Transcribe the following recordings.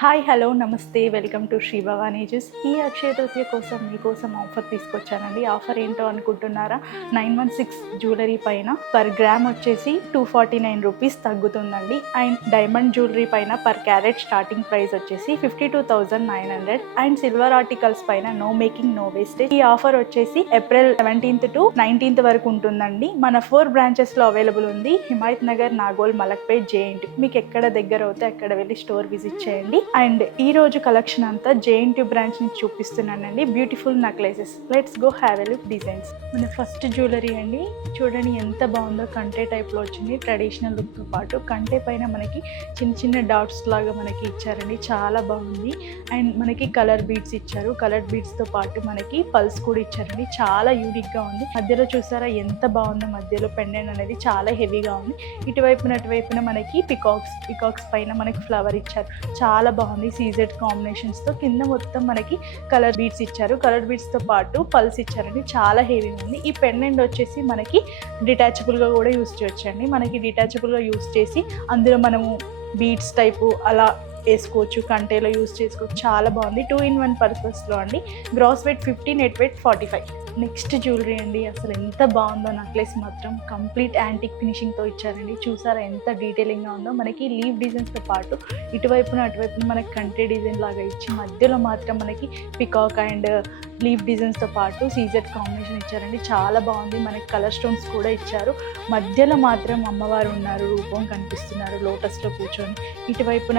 Hi hello నమస్తే welcome to Sri Bhavani juice. ఈ అక్షయ తృతీయ కోసం మీకోసం ఆఫర్ తీసుకొచ్చానండి. ఆఫర్ ఏంటో అనుకుంటున్నారా? 916 జ్యువెలరీ పైన పర్ గ్రామ్ వచ్చేసి 249 రూపీస్ తగ్గుతుందండి. అండ్ డైమండ్ జ్యువెలరీ పైన పర్ క్యారెట్ స్టార్టింగ్ ప్రైస్ వచ్చేసి 52,900. అండ్ సిల్వర్ ఆర్టికల్స్ పైన నో మేకింగ్ నో వేస్టేజ్. ఈ ఆఫర్ వచ్చేసి ఏప్రిల్ 17th to 19th వరకు ఉంటుందండి. మన 4 బ్రాంచెస్లో అవైలబుల్ ఉంది. హిమాయత్ నగర్, నాగోల్, మలక్పేట్, జేఎన్టీ. మీకు ఎక్కడ దగ్గర అవుతే అక్కడ వెళ్ళి స్టోర్ విజిట్ చేయండి. అండ్ ఈ రోజు కలెక్షన్ అంతా జేఎన్టీ బ్రాంచ్ నుంచి చూపిస్తున్నానండి. Beautiful necklaces. Let's go have a look designs. మన ఫస్ట్ జ్యువెలరీ అండి. చూడండి ఎంత బాగుందో. కంటే టైప్లో వచ్చింది. ట్రెడిషనల్ లుక్తో పాటు కంటే పైన మనకి చిన్న చిన్న డాట్స్ లాగా మనకి ఇచ్చారండి. చాలా బాగుంది. అండ్ మనకి కలర్ బీడ్స్ ఇచ్చారు. కలర్ బీడ్స్తో పాటు మనకి పల్స్ కూడా ఇచ్చారండి. చాలా యూనిక్గా ఉంది. మధ్యలో చూసారా ఎంత బాగుందో. మధ్యలో పెండెంట్ అనేది చాలా హెవీగా ఉంది. అటువైపున మనకి పికాక్స్ పైన మనకి ఫ్లవర్ ఇచ్చారు. చాలా బాగుంది. సీజెడ్ కాంబినేషన్స్తో కింద మొత్తం మనకి కలర్ బీడ్స్ ఇచ్చారు. కలర్ బీడ్స్తో పాటు పల్స్ ఇచ్చారండి. చాలా హెవీ ఉంది. ఈ పెండెంట్ వచ్చేసి మనకి డిటాచబుల్గా కూడా యూస్ చేయొచ్చండి. మనకి డిటాచబుల్గా యూస్ చేసి అందులో మనము బీడ్స్ టైపు అలా వేసుకోవచ్చు. కంటేలో యూస్ చేసుకోవచ్చు. చాలా బాగుంది. 2-in-1 పర్పస్లో అండి. Gross weight 50, net weight 45. Next jewellery అండి. అసలు ఎంత బాగుందో. నెక్లెస్ మాత్రం కంప్లీట్ యాంటిక్ ఫినిషింగ్తో ఇచ్చారండి. చూసారా ఎంత డీటెయిలింగ్గా ఉందో. మనకి లీవ్ డిజైన్స్తో పాటు అటువైపున మనకి కంటే డిజైన్ లాగా ఇచ్చి మధ్యలో మాత్రం మనకి పికాక్ అండ్ లీవ్ డిజైన్స్తో పాటు సీజెడ్ కాంబినేషన్ ఇచ్చారండి. చాలా బాగుంది. మనకి కలర్ స్టోన్స్ కూడా ఇచ్చారు. మధ్యలో మాత్రం అమ్మవారు ఉన్నారు. రూపం కనిపిస్తున్నారు లోటస్లో కూర్చొని. ఇటువైపున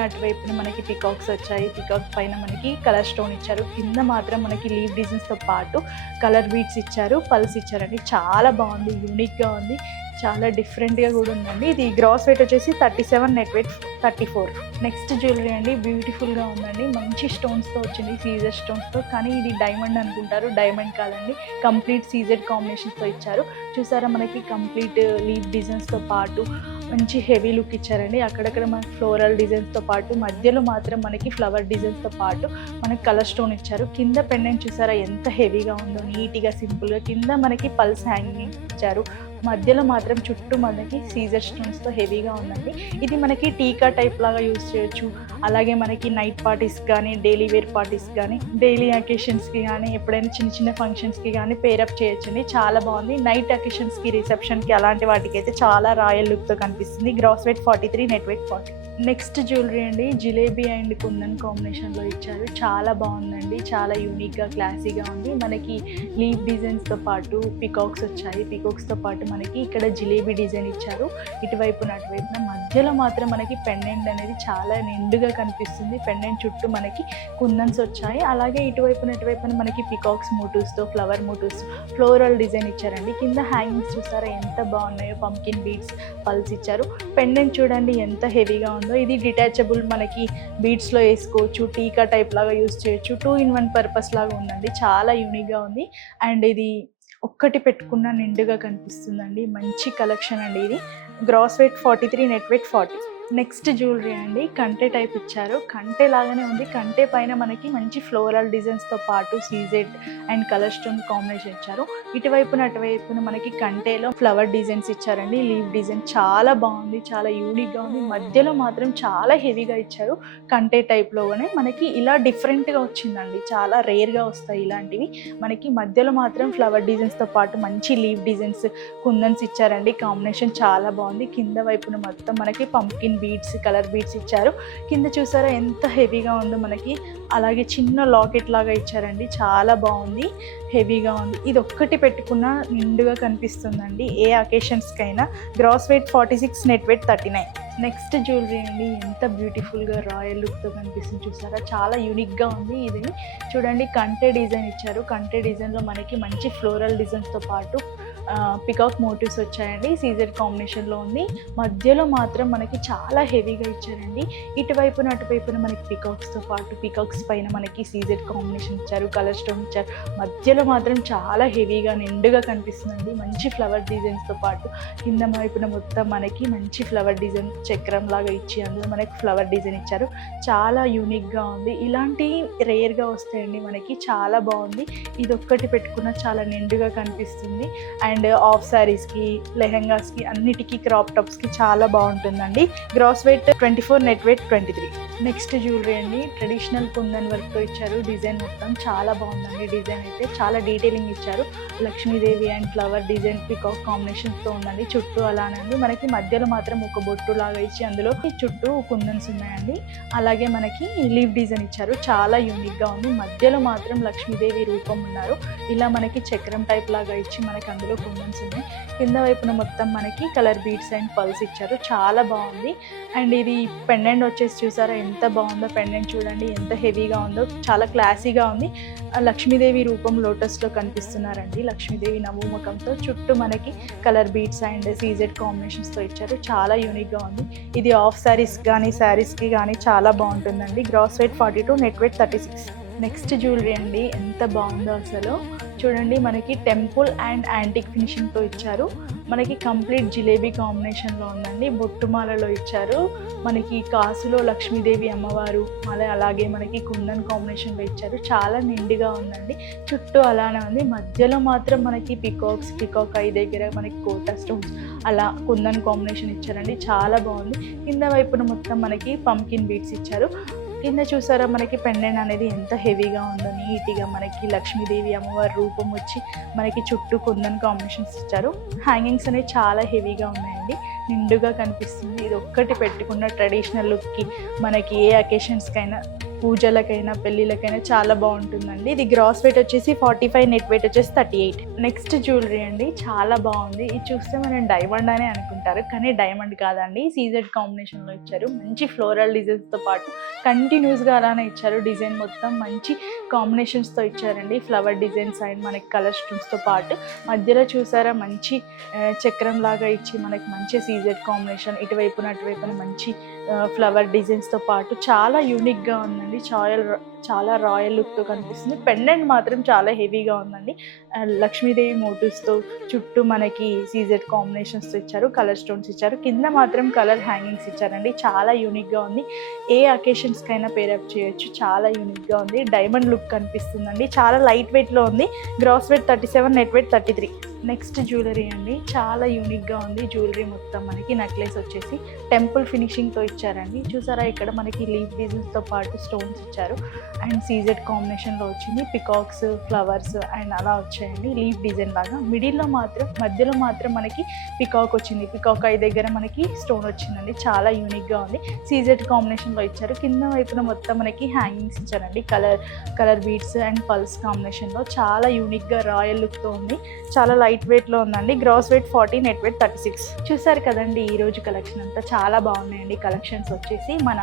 మనకి పికాక్స్ వచ్చాయి. పికాక్ పైన మనకి కలర్ స్టోన్ ఇచ్చారు. కింద మాత్రం మనకి లీవ్ డిజైన్స్తో పాటు కలర్ బీడ్స్ ఇచ్చారు. పల్స్ ఇచ్చారండి. చాలా బాగుంది. యూనిక్గా ఉంది. చాలా డిఫరెంట్గా కూడా ఉందండి. ఇది గ్రాస్ వెయిట్ వచ్చేసి 37, నెట్ వెయిట్ 34. నెక్స్ట్ జ్యువెలరీ అండి. బ్యూటిఫుల్గా ఉందండి. మంచి స్టోన్స్తో వచ్చింది. సీజెడ్ స్టోన్స్తో. కానీ ఇది డైమండ్ అనుకుంటారు. డైమండ్ కాదండి. కంప్లీట్ సీజెడ్ కాంబినేషన్స్తో ఇచ్చారు. చూసారా మనకి కంప్లీట్ లీవ్ డిజైన్స్తో పాటు మంచి హెవీ లుక్ ఇచ్చారండి. అక్కడక్కడ మనకి ఫ్లోరల్ డిజైన్స్తో పాటు మధ్యలో మాత్రం మనకి ఫ్లవర్ డిజైన్స్తో పాటు మనకి కలర్ స్టోన్ ఇచ్చారు. కింద పెండెంట్ చూసారా ఎంత హెవీగా ఉందో. నీట్గా సింపుల్గా కింద మనకి పల్స్ హ్యాంగింగ్ ఇచ్చారు. మధ్యలో మాత్రం చుట్టూ మనకి సీజర్ స్టోన్స్తో హెవీగా ఉందండి. ఇది మనకి టీకా టైప్ లాగా యూజ్ చేయొచ్చు. అలాగే మనకి నైట్ పార్టీస్ కానీ, డైలీ వేర్ పార్టీస్ కానీ, డైలీ అకేషన్స్కి కానీ, ఎప్పుడైనా చిన్న ఫంక్షన్స్కి కానీ పేరప్ చేయొచ్చండి. చాలా బాగుంది. నైట్ అకేషన్స్కి, రిసెప్షన్కి అలాంటి వాటికి అయితే చాలా రాయల్ లుక్తో కనిపిస్తుంది. Gross weight 43, net weight 40. Next jewellery అండి. జిలేబీ అండ్ కుందన్ కాంబినేషన్లో ఇచ్చారు. చాలా బాగుందండి. చాలా యూనిక్గా క్లాసీగా ఉంది. మనకి లీవ్ డిజైన్స్తో పాటు పికాక్స్ వచ్చాయి. పికాక్స్తో పాటు మనకి ఇక్కడ జిలేబీ డిజైన్ ఇచ్చారు. ఇటువైపున మధ్యలో మాత్రం మనకి పెండెంట్ అనేది చాలా నిండుగా కనిపిస్తుంది. పెండెంట్ చుట్టూ మనకి కుందన్స్ వచ్చాయి. అలాగే ఇటువైపున మనకి పికాక్స్ మోటివ్స్తో, ఫ్లవర్ మోటివ్స్, ఫ్లోరల్ డిజైన్ ఇచ్చారండి. కింద హ్యాంగింగ్స్ చూసారా ఎంత బాగున్నాయో. పంకిన్ బీడ్స్, పల్స్ ఇచ్చారు. పెండెంట్ చూడండి ఎంత హెవీగా ఉందో. ఇది డిటాచబుల్. మనకి బీడ్స్లో వేసుకోవచ్చు. టీకా టైప్ లాగా యూజ్ చేయొచ్చు. 2-in-1 పర్పస్ లాగా ఉందండి. చాలా యూనిక్గా ఉంది. అండ్ ఇది ఒక్కటి పెట్టుకున్న నిండుగా కనిపిస్తుందండి. మంచి కలెక్షన్ అండి ఇది. Gross weight 43, net weight 40. Next jewellery అండి. కంటే టైప్ ఇచ్చారు. కంటే లాగానే ఉంది. కంటే పైన మనకి మంచి ఫ్లోరల్ డిజైన్స్తో పాటు CZ and colour stone combination ఇచ్చారు. ఇటువైపున మనకి కంటేలో ఫ్లవర్ డిజైన్స్ ఇచ్చారండి. లీవ్ డిజైన్ చాలా బాగుంది. చాలా యూనిక్గా ఉంది. మధ్యలో మాత్రం చాలా హెవీగా ఇచ్చారు. కంటే టైప్లోనే మనకి ఇలా డిఫరెంట్గా వచ్చిందండి. చాలా రేర్గా వస్తాయి ఇలాంటివి. మనకి మధ్యలో మాత్రం ఫ్లవర్ డిజైన్స్తో పాటు మంచి లీవ్ డిజైన్స్, కుందన్స్ ఇచ్చారండి. కాంబినేషన్ చాలా బాగుంది. కింద వైపున మొత్తం మనకి పంకిన్ బీడ్స్, కలర్ బీడ్స్ ఇచ్చారు. కింద చూసారా ఎంత హెవీగా ఉందో మనకి. అలాగే చిన్న లాకెట్ లాగా ఇచ్చారండి. చాలా బాగుంది. హెవీగా ఉంది. ఇది ఒక్కటి పెట్టుకున్న నిండుగా కనిపిస్తుందండి ఏ అకేషన్స్కైనా. Gross weight 46, net weight 39. Next jewellery అండి. ఎంత బ్యూటిఫుల్గా రాయల్ లుక్తో కనిపిస్తుంది చూసారా. చాలా యూనిక్గా ఉంది. ఇది చూడండి కంటే డిజైన్ ఇచ్చారు. కంటే డిజైన్లో మనకి మంచి ఫ్లోరల్ డిజైన్స్తో పాటు పికాక్ మోటివ్స్ వచ్చాయండి. సీజెడ్ కాంబినేషన్లో ఉంది. మధ్యలో మాత్రం మనకి చాలా హెవీగా ఇచ్చారండి. ఇటువైపున మనకి పికాక్స్తో పాటు పికాక్స్ పైన మనకి సీజెడ్ కాంబినేషన్ ఇచ్చారు. కలర్ స్టోన్ ఇచ్చారు. మధ్యలో మాత్రం చాలా హెవీగా నిండుగా కనిపిస్తుందండి. మంచి ఫ్లవర్ డిజైన్స్తో పాటు కింద వైపున మొత్తం మనకి మంచి ఫ్లవర్ డిజైన్ చక్రం లాగా ఇచ్చి అందులో మనకి ఫ్లవర్ డిజైన్ ఇచ్చారు. చాలా యూనిక్గా ఉంది. ఇలాంటి రేర్గా వస్తాయండి మనకి. చాలా బాగుంది. ఇది ఒక్కటి పెట్టుకున్న చాలా నిండుగా కనిపిస్తుంది. అండ్ అండ్ ఆఫ్ శారీస్కి, లెహెంగాస్కి, అన్నిటికీ క్రాప్ టాప్స్కి చాలా బాగుంటుందండి. Gross weight 24, net weight 23. Next jewellery అండి, ట్రెడిషనల్ కుందన్ వర్క్తో ఇచ్చారు. డిజైన్ మొత్తం చాలా బాగుందండి. డిజైన్ అయితే చాలా డీటెయిలింగ్ ఇచ్చారు. Lakshmidevi and flower design peacock కాంబినేషన్తో ఉందండి. చుట్టూ అలానే ఉంది. మనకి మధ్యలో మాత్రం ఒక బొట్టు లాగా ఇచ్చి అందులో చుట్టూ కుందన్స్ ఉన్నాయండి. అలాగే మనకి లీవ్ డిజైన్ ఇచ్చారు. చాలా యూనిక్గా ఉంది. మధ్యలో మాత్రం లక్ష్మీదేవి రూపం ఉన్నారు. ఇలా మనకి చక్రం టైప్ లాగా ఇచ్చి మనకి అందులో కుందన్స్ ఉన్నాయి. కింద వైపున మొత్తం మనకి కలర్ బీడ్స్ అండ్ పల్స్ ఇచ్చారు. చాలా బాగుంది. అండ్ ఇది పెండెంట్ వచ్చేసి చూసారా ఎంత బాగుందో. పెండెంట్ చూడండి ఎంత హెవీగా ఉందో. చాలా క్లాసీగా ఉంది. లక్ష్మీదేవి రూపం లోటస్లో కనిపిస్తున్నారండి. లక్ష్మీదేవి నవ్వుముఖంతో చుట్టూ మనకి కలర్ బీడ్స్ అండ్ సీజెడ్ కాంబినేషన్స్తో ఇచ్చారు. చాలా యూనిక్గా ఉంది. ఇది ఆఫ్ శారీస్ కానీ శారీస్కి కానీ చాలా బాగుంటుందండి. Gross weight 42, net weight 36. Next jewellery అండి, ఎంత బాగుందో అసలు. చూడండి మనకి టెంపుల్ అండ్ యాంటిక్ ఫినిషింగ్తో ఇచ్చారు. మనకి కంప్లీట్ జిలేబీ కాంబినేషన్లో ఉందండి. బొట్టుమాలలో ఇచ్చారు. మనకి కాసులో లక్ష్మీదేవి అమ్మవారు అలాగే మనకి కుందన్ కాంబినేషన్లో ఇచ్చారు. చాలా నిండుగా ఉందండి. చుట్టూ అలానే ఉంది. మధ్యలో మాత్రం మనకి పికాక్ ఐ దగ్గర మనకి కోటా స్టోన్స్ అలా కుందన్ కాంబినేషన్ ఇచ్చారండి. చాలా బాగుంది. కింద వైపున మొత్తం మనకి పంకిన్ బీడ్స్ ఇచ్చారు. కింద చూసారా మనకి పెండెంట్ అనేది ఎంత హెవీగా ఉందో. నీట్గా మనకి లక్ష్మీదేవి అమ్మవారి రూపం వచ్చి మనకి చుట్టూ కుందన్ కాంబినేషన్స్ ఇచ్చారు. హ్యాంగింగ్స్ అనేవి చాలా హెవీగా ఉన్నాయండి. నిండుగా కనిపిస్తుంది. ఇది ఒక్కటి పెట్టుకున్న ట్రెడిషనల్ లుక్కి మనకి ఏ అకేషన్స్కైనా, పూజలకైనా, పెళ్ళిళ్ళకైనా చాలా బాగుంటుందండి. ఇది గ్రాస్ వెయిట్ వచ్చేసి 45, నెట్ వెయిట్ వచ్చేసి 38. నెక్స్ట్ జ్యువెలరీ అండి, చాలా బాగుంది. ఇది చూస్తే మనం డైమండ్ అనే అనుకుంటారు, కానీ డైమండ్ కాదండి. సీజెడ్ కాంబినేషన్లో ఇచ్చారు. మంచి ఫ్లోరల్ డిజైన్స్తో పాటు కంటిన్యూస్గా అలానే ఇచ్చారు. డిజైన్ మొత్తం మంచి కాంబినేషన్స్తో ఇచ్చారండి. ఫ్లవర్ డిజైన్స్ అండ్ మనకి కలర్ స్టోన్స్తో పాటు మధ్యలో చూసారా మంచి చక్రం లాగా ఇచ్చి మనకి మంచి సీజెడ్ కాంబినేషన్. ఇటువైపున అటువైపున మంచి ఫ్లవర్ డిజైన్స్తో పాటు చాలా యూనిక్గా ఉందండి. చాలా రాయల్ లుక్తో కనిపిస్తుంది. పెండెంట్ మాత్రం చాలా హెవీగా ఉందండి. లక్ష్మీదేవి మోటివ్స్తో చుట్టూ మనకి సీజెడ్ కాంబినేషన్స్తో ఇచ్చారు. కలర్ స్టోన్స్ ఇచ్చారు. కింద మాత్రం కలర్ హ్యాంగింగ్స్ ఇచ్చారండి. చాలా యూనిక్గా ఉంది. ఏ అకేషన్స్కైనా పేరప్ చేయొచ్చు. చాలా యూనిక్గా ఉంది. డైమండ్ లుక్ కనిపిస్తుందండి. చాలా లైట్ వెయిట్లో ఉంది. Gross weight 37, net weight 33. Next jewellery అండి, చాలా యూనిక్గా ఉంది. జ్యువెలరీ మొత్తం మనకి నెక్లెస్ వచ్చేసి టెంపుల్ ఫినిషింగ్తో ఇచ్చారండి. చూసారా ఇక్కడ మనకి లీఫ్ డిజైన్స్తో పాటు స్టోన్స్ ఇచ్చారు. అండ్ సీజెడ్ కాంబినేషన్లో వచ్చింది. పికాక్స్, ఫ్లవర్స్ అండ్ అలా వచ్చాయండి. లీఫ్ డిజైన్ లాగా మధ్యలో మాత్రం మనకి పికాక్ వచ్చింది. పికాక్ ఐ దగ్గర మనకి స్టోన్ వచ్చిందండి. చాలా యూనిక్గా ఉంది. సీజెడ్ కాంబినేషన్లో ఇచ్చారు. కింద వైపున మొత్తం మనకి హ్యాంగింగ్స్ ఇచ్చారండి. కలర్ బీడ్స్ అండ్ పల్స్ కాంబినేషన్లో చాలా యూనిక్గా రాయల్ లుక్తో ఉంది. చాలా లైట్ వెయిట్లో ఉందండి. Gross weight 40, net weight 36. చూసారు కదండి ఈ రోజు కలెక్షన్ అంతా. చాలా బాగున్నాయండి. కలెక్షన్స్ వచ్చేసి మన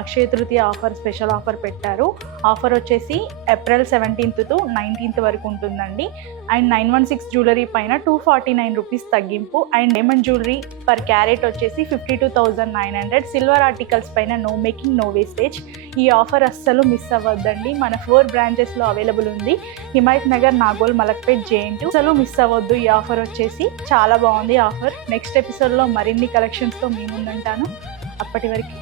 Akshaya Tritiya offer, special offer పెట్టారు. ఆఫర్ వచ్చేసి ఏప్రిల్ 17th to 19th వరకు ఉంటుందండి. అండ్ 916 జ్యువెలరీ పైన 249 రూపీస్ తగ్గింపు. And diamond jewellery per carat వచ్చేసి 52,900. సిల్వర్ ఆర్టికల్స్ పైన నో మేకింగ్, నో వేస్టేజ్. ఈ ఆఫర్ అస్సలు మిస్ అవ్వద్దండి. మన 4 బ్రాంచెస్లో అవైలబుల్ ఉంది. హిమాయత్ నగర్, నాగోల్, మలక్పేట్, JN2. అసలు మిస్ అవ్వద్దు. ఈ ఆఫర్ వచ్చేసి చాలా బాగుంది ఆఫర్. నెక్స్ట్ ఎపిసోడ్లో మరిన్ని కలెక్షన్స్తో మీ ముందుంటాను. అప్పటి వరకు